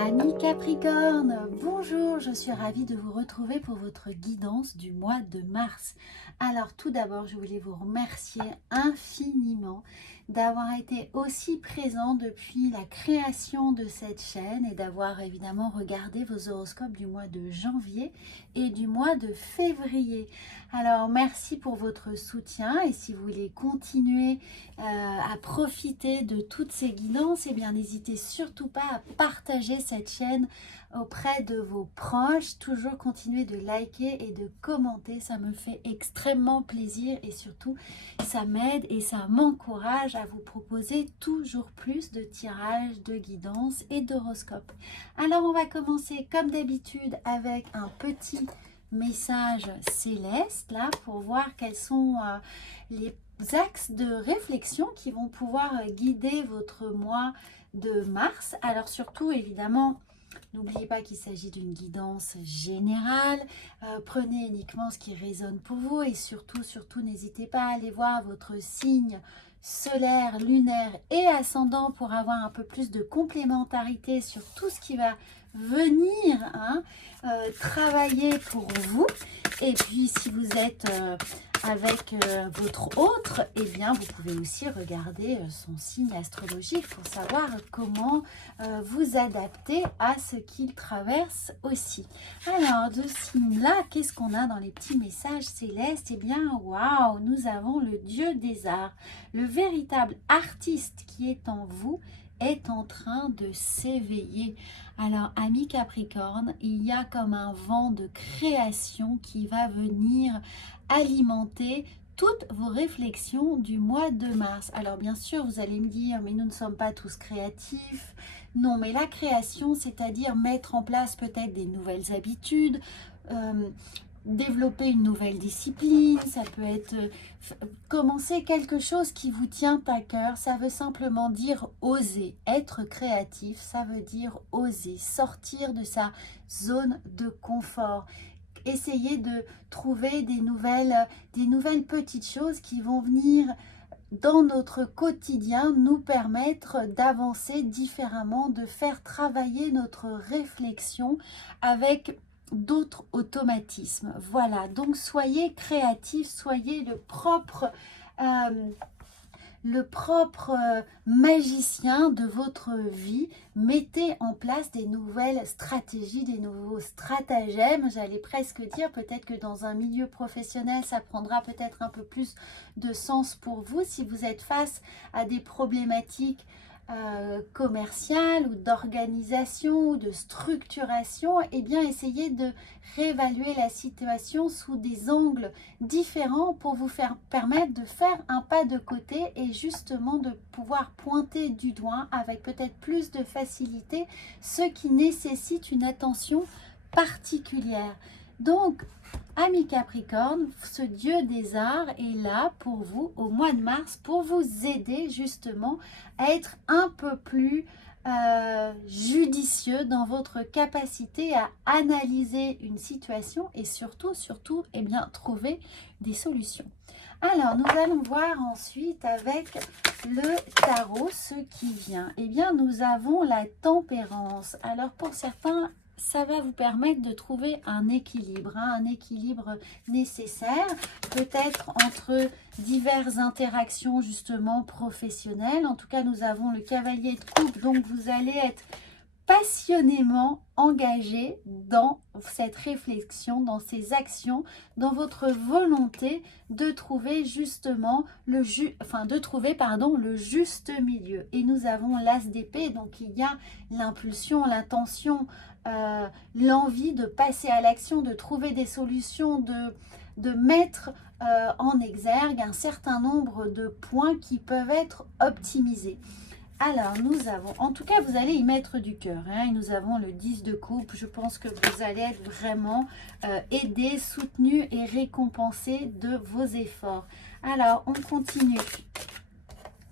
Amis Capricorne, bonjour, je suis ravie de vous retrouver pour votre guidance du mois de mars. Alors tout d'abord, je voulais vous remercier infiniment d'avoir été aussi présent depuis la création de cette chaîne et d'avoir évidemment regardé vos horoscopes du mois de janvier et du mois de février. Alors merci pour votre soutien et si vous voulez continuer à profiter de toutes ces guidances, eh bien n'hésitez surtout pas à partager cette chaîne auprès de vos proches. Toujours continuer de liker et de commenter, ça me fait extrêmement plaisir et surtout ça m'aide et ça m'encourage à vous proposer toujours plus de tirages, de guidances et d'horoscopes. Alors on va commencer comme d'habitude avec un petit message céleste là pour voir quels sont les axes de réflexion qui vont pouvoir guider votre mois de mars. Alors surtout évidemment, n'oubliez pas qu'il s'agit d'une guidance générale. Prenez uniquement ce qui résonne pour vous et surtout n'hésitez pas à aller voir votre signe solaire, lunaire et ascendant pour avoir un peu plus de complémentarité sur tout ce qui va venir travailler pour vous. Et puis si vous êtes avec votre autre, eh bien vous pouvez aussi regarder son signe astrologique pour savoir comment vous adapter à ce qu'il traverse aussi. Alors de ce signe-là, qu'est-ce qu'on a dans les petits messages célestes? Eh bien, waouh, nous avons le dieu des arts, le véritable artiste qui est en vous est en train de s'éveiller. Alors, amis Capricorne, il y a comme un vent de création qui va venir alimenter toutes vos réflexions du mois de mars. Alors, bien sûr, vous allez me dire, mais nous ne sommes pas tous créatifs. Non, mais la création, c'est-à-dire mettre en place peut-être des nouvelles habitudes, développer une nouvelle discipline, ça peut être commencer quelque chose qui vous tient à cœur. Ça veut simplement dire oser. Être créatif, ça veut dire oser, sortir de sa zone de confort. Essayer de trouver des nouvelles petites choses qui vont venir dans notre quotidien nous permettre d'avancer différemment, de faire travailler notre réflexion avec d'autres automatismes. Voilà, donc soyez créatifs, soyez le propre magicien de votre vie. Mettez en place des nouvelles stratégies, des nouveaux stratagèmes, j'allais presque dire. Peut-être que dans un milieu professionnel, ça prendra peut-être un peu plus de sens pour vous. Si vous êtes face à des problématiques commerciale ou d'organisation ou de structuration, eh bien essayez de réévaluer la situation sous des angles différents pour vous permettre de faire un pas de côté et justement de pouvoir pointer du doigt avec peut-être plus de facilité ce qui nécessite une attention particulière. Donc, amis Capricorne, ce dieu des arts est là pour vous au mois de mars pour vous aider justement à être un peu plus judicieux dans votre capacité à analyser une situation et surtout, eh bien, trouver des solutions. Alors, nous allons voir ensuite avec le tarot ce qui vient. Eh bien, nous avons la tempérance. Alors, pour certains, ça va vous permettre de trouver un équilibre nécessaire, peut-être entre diverses interactions justement professionnelles. En tout cas, nous avons le cavalier de coupe, donc vous allez être passionnément engagé dans cette réflexion, dans ces actions, dans votre volonté de trouver justement le juste milieu. Et nous avons l'as d'épée, donc il y a l'impulsion, l'intention, l'envie de passer à l'action, de trouver des solutions, de mettre en exergue un certain nombre de points qui peuvent être optimisés. Alors, nous avons, en tout cas, vous allez y mettre du cœur. Et nous avons le 10 de coupe. Je pense que vous allez être vraiment aidé, soutenu et récompensé de vos efforts. Alors, on continue.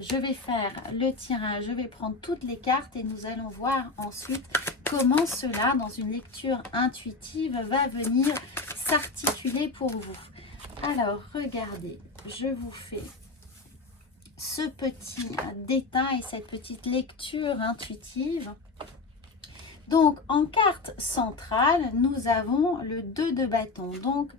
Je vais faire le tirage. Je vais prendre toutes les cartes et nous allons voir ensuite comment cela, dans une lecture intuitive, va venir s'articuler pour vous. Alors, regardez, je vous fais ce petit détail, cette petite lecture intuitive. Donc, en carte centrale, nous avons le 2 de bâton. Donc,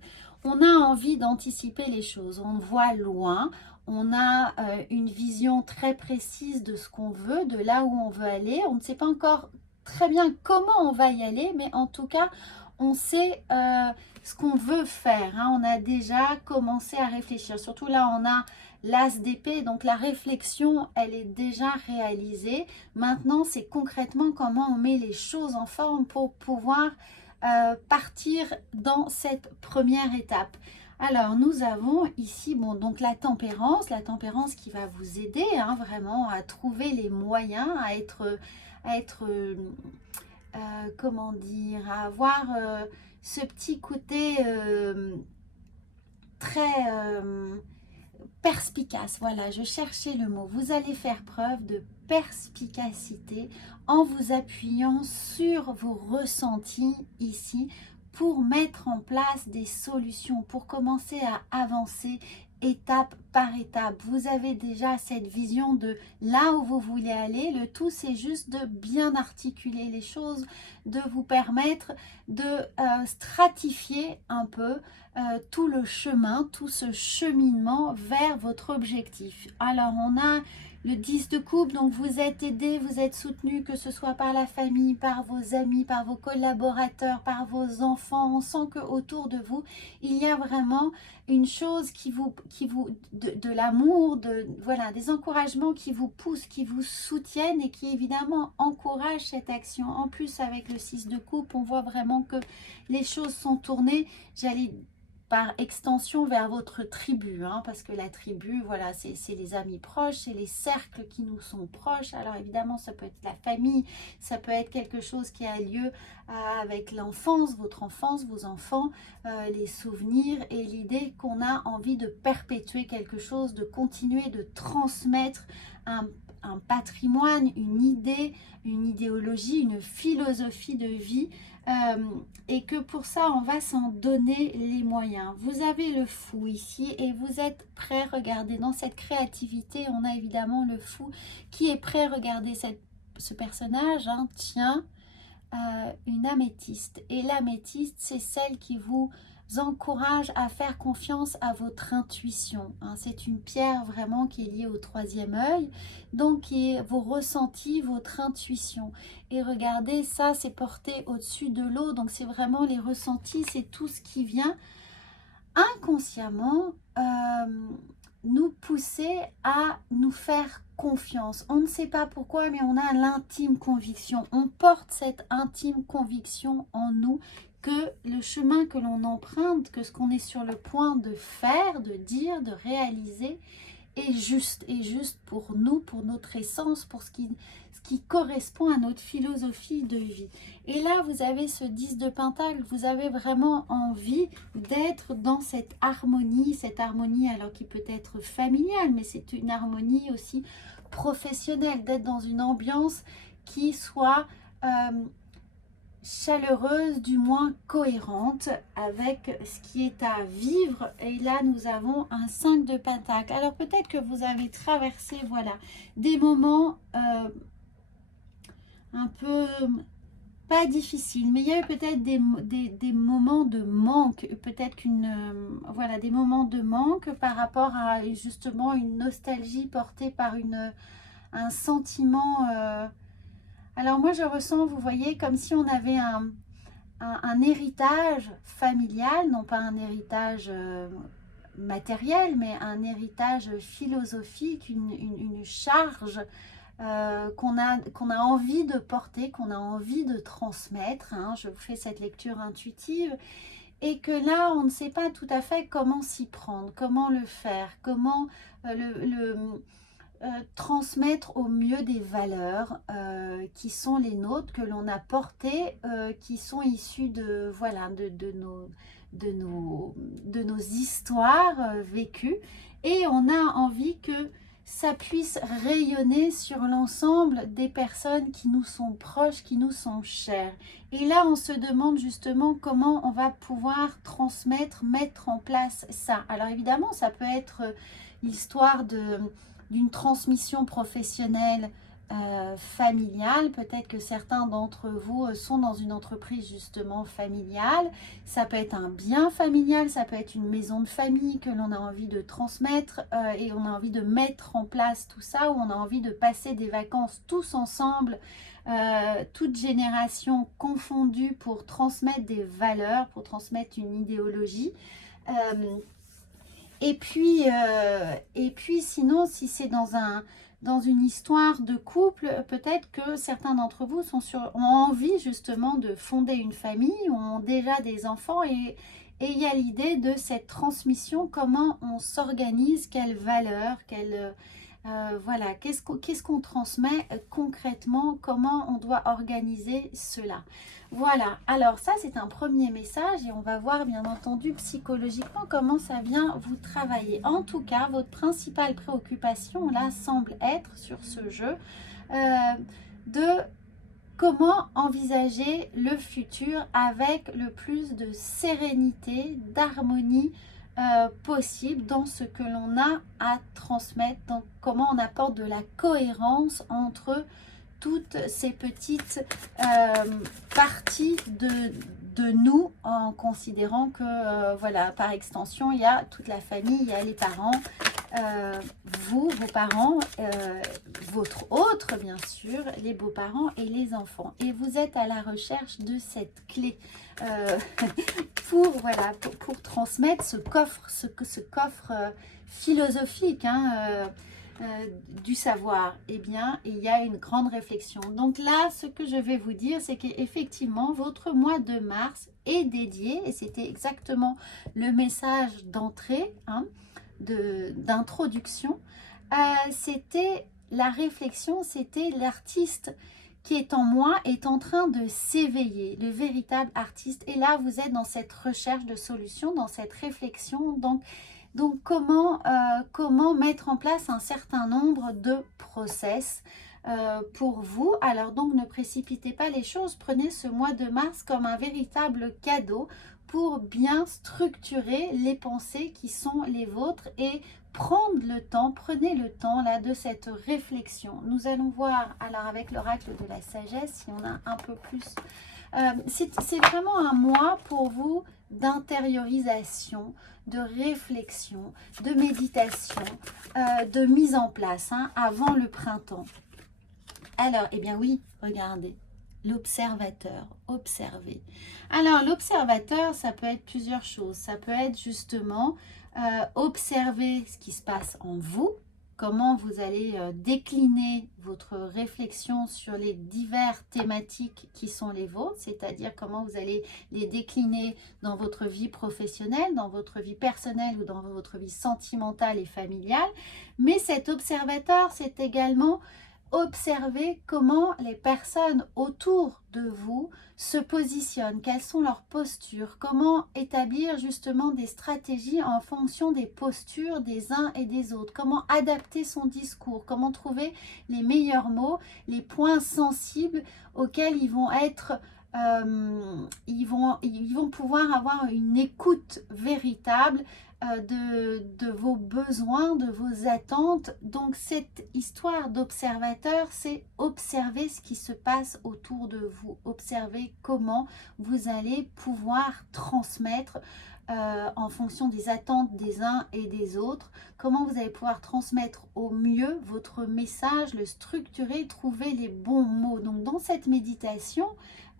on a envie d'anticiper les choses. On voit loin. On a une vision très précise de ce qu'on veut, de là où on veut aller. On ne sait pas encore très bien comment on va y aller, mais en tout cas, on sait ce qu'on veut faire. Hein. On a déjà commencé à réfléchir. Surtout là, on a l'as d'épée, donc la réflexion, elle est déjà réalisée. Maintenant, c'est concrètement comment on met les choses en forme pour pouvoir partir dans cette première étape. Alors, nous avons ici, bon, donc la tempérance qui va vous aider hein, vraiment à trouver les moyens, à être comment dire, à avoir ce petit côté très perspicace. Voilà, je cherchais le mot. Vous allez faire preuve de perspicacité en vous appuyant sur vos ressentis ici pour mettre en place des solutions, pour commencer à avancer étape par étape. Vous avez déjà cette vision de là où vous voulez aller. Le tout, c'est juste de bien articuler les choses, de vous permettre de stratifier un peu tout le chemin, tout ce cheminement vers votre objectif. Alors, on a le 10 de coupe, donc vous êtes aidé, vous êtes soutenu, que ce soit par la famille, par vos amis, par vos collaborateurs, par vos enfants. On sent qu'autour de vous, il y a vraiment une chose de l'amour, voilà, des encouragements qui vous poussent, qui vous soutiennent et qui évidemment encouragent cette action. En plus, avec le 6 de coupe, on voit vraiment que les choses sont tournées, j'allais par extension vers votre tribu, hein, parce que la tribu, voilà, c'est les amis proches, c'est les cercles qui nous sont proches. Alors évidemment, ça peut être la famille, ça peut être quelque chose qui a lieu avec l'enfance, votre enfance, vos enfants, les souvenirs et l'idée qu'on a envie de perpétuer quelque chose, de continuer de transmettre un patrimoine, une idée, une idéologie, une philosophie de vie. Et que pour ça, on va s'en donner les moyens. Vous avez le fou ici et vous êtes prêt, regardez, dans cette créativité, on a évidemment le fou qui est prêt, regardez ce personnage, hein, tient une améthyste. Et l'améthyste, c'est celle qui vous encourage à faire confiance à votre intuition. Hein. C'est une pierre vraiment qui est liée au troisième œil, donc qui est vos ressentis, votre intuition. Et regardez, ça c'est porté au-dessus de l'eau, donc c'est vraiment les ressentis, c'est tout ce qui vient inconsciemment nous pousser à nous faire confiance. On ne sait pas pourquoi, mais on a l'intime conviction. On porte cette intime conviction en nous que le chemin que l'on emprunte, que ce qu'on est sur le point de faire, de dire, de réaliser, est juste pour nous, pour notre essence, pour ce qui correspond à notre philosophie de vie. Et là, vous avez ce 10 de Pentacle, vous avez vraiment envie d'être dans cette harmonie alors qui peut être familiale, mais c'est une harmonie aussi professionnelle, d'être dans une ambiance qui soit chaleureuse, du moins cohérente avec ce qui est à vivre. Et là, nous avons un 5 de Pentacle. Alors, peut-être que vous avez traversé, voilà, des moments un peu pas difficiles, mais il y a eu peut-être des moments de manque, peut-être voilà, des moments de manque par rapport à justement une nostalgie portée par un sentiment. Alors moi, je ressens, vous voyez, comme si on avait un héritage familial, non pas un héritage matériel, mais un héritage philosophique, une charge qu'on a envie de porter, qu'on a envie de transmettre. Hein. Je vous fais cette lecture intuitive. Et que là, on ne sait pas tout à fait comment s'y prendre, comment le faire, comment transmettre au mieux des valeurs qui sont les nôtres, que l'on a portées, qui sont issues de, voilà, de nos histoires vécues. Et on a envie que ça puisse rayonner sur l'ensemble des personnes qui nous sont proches, qui nous sont chères. Et là, on se demande justement comment on va pouvoir transmettre, mettre en place ça. Alors évidemment, ça peut être l'histoire d'une transmission professionnelle familiale. Peut-être que certains d'entre vous sont dans une entreprise justement familiale. Ça peut être un bien familial, ça peut être une maison de famille que l'on a envie de transmettre et on a envie de mettre en place tout ça, ou on a envie de passer des vacances tous ensemble, toutes générations confondues, pour transmettre des valeurs, pour transmettre une idéologie. Et puis sinon, si c'est dans une histoire de couple, peut-être que certains d'entre vous ont envie justement de fonder une famille, ou ont déjà des enfants, et il y a l'idée de cette transmission, comment on s'organise, quelles valeurs, voilà, qu'est-ce qu'on transmet concrètement, comment on doit organiser cela. Voilà, alors ça c'est un premier message, et on va voir bien entendu psychologiquement comment ça vient vous travailler. En tout cas, votre principale préoccupation là semble être sur ce jeu de comment envisager le futur avec le plus de sérénité, d'harmonie possible dans ce que l'on a à transmettre, donc comment on apporte de la cohérence entre toutes ces petites parties de nous, en considérant que voilà, par extension, il y a toute la famille, il y a les parents, vous, vos parents, votre autre bien sûr, les beaux-parents et les enfants. Et vous êtes à la recherche de cette clé voilà, pour transmettre ce coffre, ce coffre philosophique, du savoir. Eh bien, il y a une grande réflexion. Donc là, ce que je vais vous dire, c'est qu'effectivement, votre mois de mars est dédié, et c'était exactement le message d'entrée, d'introduction. C'était la réflexion, c'était l'artiste qui est en moi est en train de s'éveiller, le véritable artiste. Et là, vous êtes dans cette recherche de solutions, dans cette réflexion. Donc comment mettre en place un certain nombre de process pour vous. Alors donc, ne précipitez pas les choses. Prenez ce mois de mars comme un véritable cadeau pour bien structurer les pensées qui sont les vôtres et prendre le temps, prenez le temps là de cette réflexion. Nous allons voir alors avec l'oracle de la sagesse si on a un peu plus. C'est vraiment un mois pour vous d'intériorisation, de réflexion, de méditation, de mise en place avant le printemps. Alors, eh bien oui, regardez. L'observateur, observer. Alors, l'observateur, ça peut être plusieurs choses. Ça peut être justement observer ce qui se passe en vous, comment vous allez décliner votre réflexion sur les diverses thématiques qui sont les vôtres, c'est-à-dire comment vous allez les décliner dans votre vie professionnelle, dans votre vie personnelle ou dans votre vie sentimentale et familiale. Mais cet observateur, c'est également observez comment les personnes autour de vous se positionnent, quelles sont leurs postures, comment établir justement des stratégies en fonction des postures des uns et des autres, comment adapter son discours, comment trouver les meilleurs mots, les points sensibles auxquels ils vont être ils vont pouvoir avoir une écoute véritable de vos besoins, de vos attentes. Donc cette histoire d'observateur, c'est observer ce qui se passe autour de vous, observer comment vous allez pouvoir transmettre en fonction des attentes des uns et des autres, comment vous allez pouvoir transmettre au mieux votre message, le structurer, trouver les bons mots. Donc dans cette méditation,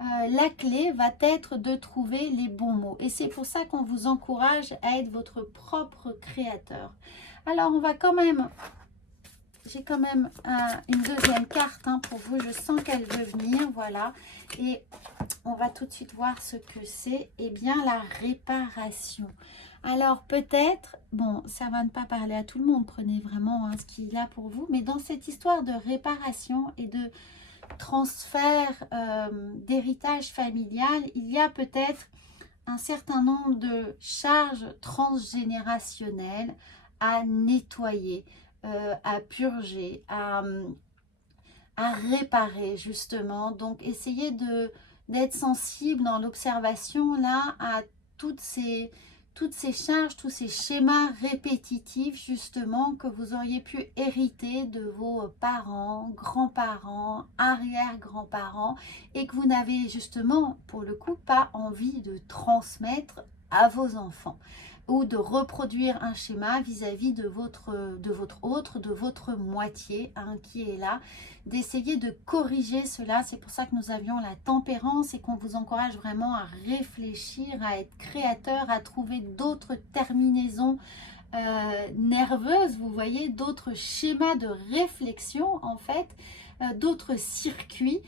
la clé va être de trouver les bons mots. Et c'est pour ça qu'on vous encourage à être votre propre créateur. Alors, on va quand même... J'ai quand même une deuxième carte pour vous. Je sens qu'elle veut venir, voilà. Et on va tout de suite voir ce que c'est. Eh bien, la réparation. Alors, peut-être, bon, ça va ne pas parler à tout le monde. Prenez vraiment ce qu'il y a pour vous. Mais dans cette histoire de réparation et de transfert d'héritage familial, il y a peut-être un certain nombre de charges transgénérationnelles à nettoyer, à purger, à réparer justement. Donc essayez d'être sensible dans l'observation là à toutes ces toutes ces charges, tous ces schémas répétitifs justement que vous auriez pu hériter de vos parents, grands-parents, arrière-grands-parents et que vous n'avez justement pour le coup pas envie de transmettre à vos enfants ou de reproduire un schéma vis-à-vis de votre autre, de votre moitié qui est là, d'essayer de corriger cela. C'est pour ça que nous avions la tempérance et qu'on vous encourage vraiment à réfléchir, à être créateur, à trouver d'autres terminaisons nerveuses, vous voyez, d'autres schémas de réflexion en fait, d'autres circuits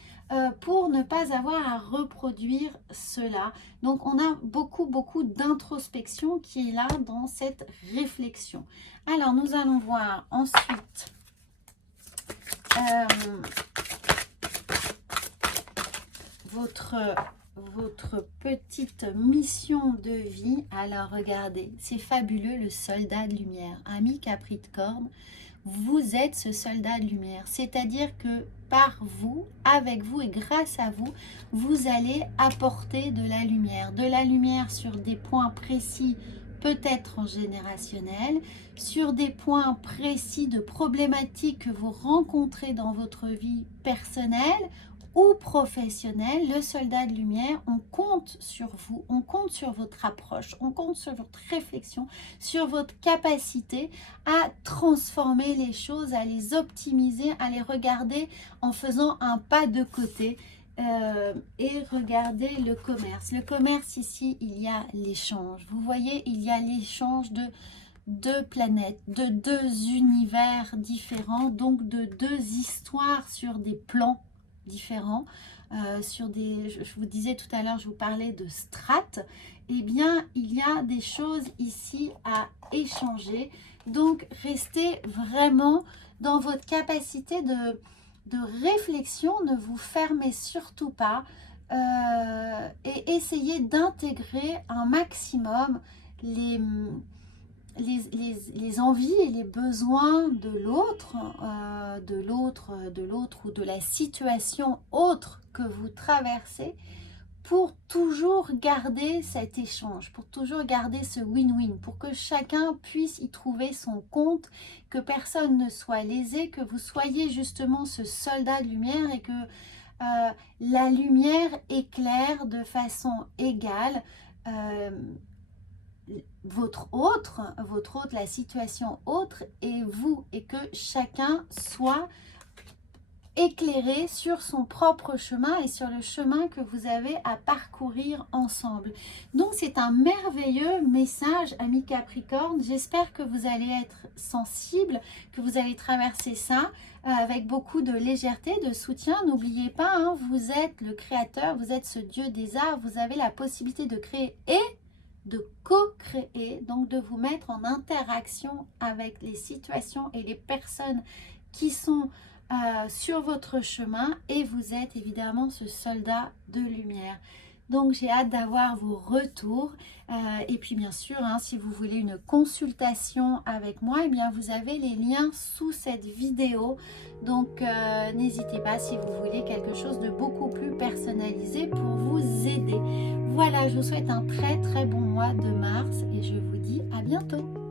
pour ne pas avoir à reproduire cela. Donc on a beaucoup d'introspection qui est là dans cette réflexion. Alors nous allons voir ensuite votre petite mission de vie. Alors regardez, c'est fabuleux, le soldat de lumière. Ami Capricorne, vous êtes ce soldat de lumière, c'est-à-dire que par vous, avec vous et grâce à vous, vous allez apporter de la lumière sur des points précis, peut-être en générationnel, sur des points précis de problématiques que vous rencontrez dans votre vie personnelle ou professionnelle. Le soldat de lumière, on compte sur vous, on compte sur votre approche, on compte sur votre réflexion, sur votre capacité à transformer les choses, à les optimiser, à les regarder en faisant un pas de côté. Et regardez le commerce. Le commerce ici, il y a l'échange. Vous voyez, il y a l'échange de deux planètes, de deux univers différents, donc de deux histoires sur des plans différents, sur des, je vous disais tout à l'heure, je vous parlais de strates, eh bien il y a des choses ici à échanger. Donc restez vraiment dans votre capacité de réflexion, ne vous fermez surtout pas et essayez d'intégrer un maximum les envies et les besoins de l'autre, ou de la situation autre que vous traversez, pour toujours garder cet échange, pour toujours garder ce win-win, pour que chacun puisse y trouver son compte, que personne ne soit lésé, que vous soyez justement ce soldat de lumière et que la lumière éclaire de façon égale votre autre, la situation autre et vous, et que chacun soit éclairé sur son propre chemin et sur le chemin que vous avez à parcourir ensemble. Donc c'est un merveilleux message, amis Capricorne. J'espère que vous allez être sensible, que vous allez traverser ça avec beaucoup de légèreté, de soutien. N'oubliez pas, hein, vous êtes le créateur, vous êtes ce dieu des arts, vous avez la possibilité de créer et de co-créer, donc de vous mettre en interaction avec les situations et les personnes qui sont sur votre chemin, et vous êtes évidemment ce soldat de lumière. Donc j'ai hâte d'avoir vos retours et puis bien sûr, hein, si vous voulez une consultation avec moi, eh bien vous avez les liens sous cette vidéo. Donc n'hésitez pas si vous voulez quelque chose de beaucoup plus personnalisé pour vous aider. Voilà, je vous souhaite un très bon mois de mars et je vous dis à bientôt.